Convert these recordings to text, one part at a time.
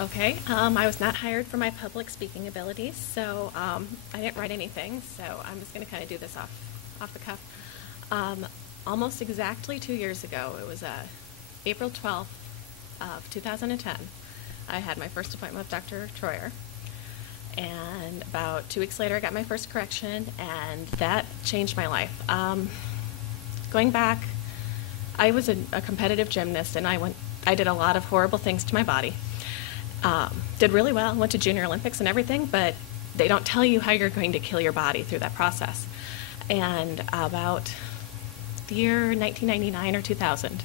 Okay, I was not hired for my public speaking abilities, so I didn't write anything, so I'm just going to kind of do this off the cuff. Almost exactly 2 years ago, it was April 12th of 2010, I had my first appointment with Dr. Troyer, and about 2 weeks later I got my first correction, and that changed my life. Going back, I was a competitive gymnast, and I did a lot of horrible things to my body. Did really well, went to Junior Olympics and everything, but they don't tell you how you're going to kill your body through that process. And about the year 1999 or 2000,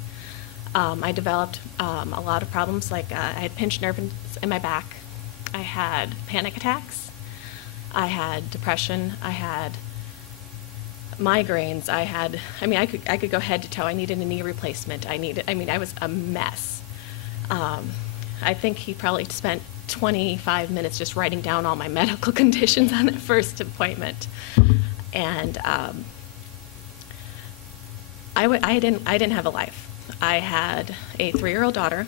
I developed a lot of problems, like I had pinched nerves in my back, I had panic attacks, I had depression, I had migraines, I could go head to toe. I needed a knee replacement. I was a mess. I think he probably spent 25 minutes just writing down all my medical conditions on that first appointment. And I didn't have a life. I had a 3-year-old daughter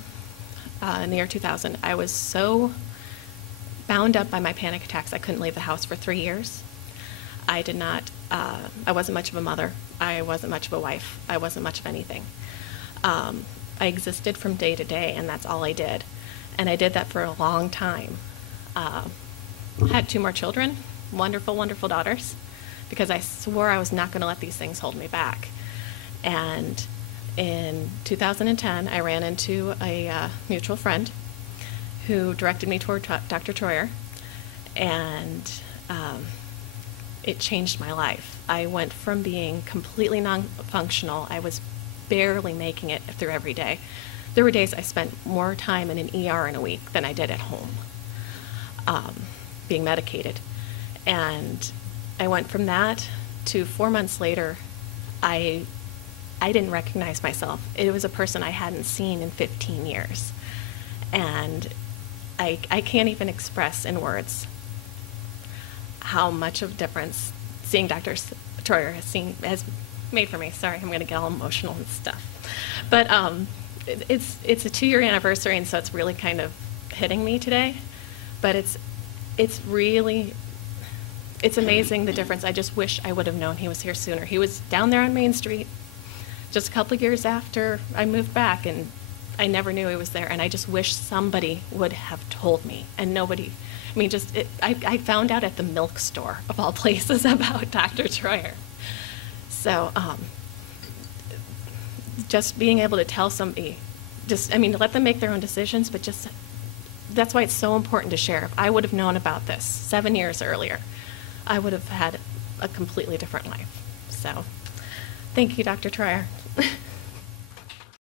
in the year 2000. I was so bound up by my panic attacks, I couldn't leave the house for 3 years. I wasn't much of a mother. I wasn't much of a wife. I wasn't much of anything. I existed from day to day, and that's all I did. And I did that for a long time. Had 2 more children, wonderful, wonderful daughters, because I swore I was not going to let these things hold me back. And in 2010, I ran into a mutual friend who directed me toward Dr. Troyer, and it changed my life. I went from being completely non-functional. I was barely making it through every day. There were days I spent more time in an ER in a week than I did at home, being medicated. And I went from that to 4 months later, I didn't recognize myself. It was a person I hadn't seen in 15 years. And I can't even express in words how much of a difference seeing Dr. Troyer has made for me. Sorry, I'm going to get all emotional and stuff. But it's a 2-year anniversary, and so it's really kind of hitting me today. But it's amazing the difference. I just wish I would have known he was here sooner. He was down there on Main Street just a couple of years after I moved back, and I never knew he was there. And I just wish somebody would have told me, and nobody. I found out at the milk store, of all places, about Dr. Troyer. So just being able to tell somebody, let them make their own decisions, but that's why it's so important to share. If I would have known about this 7 years earlier, I would have had a completely different life. So thank you, Dr. Troyer.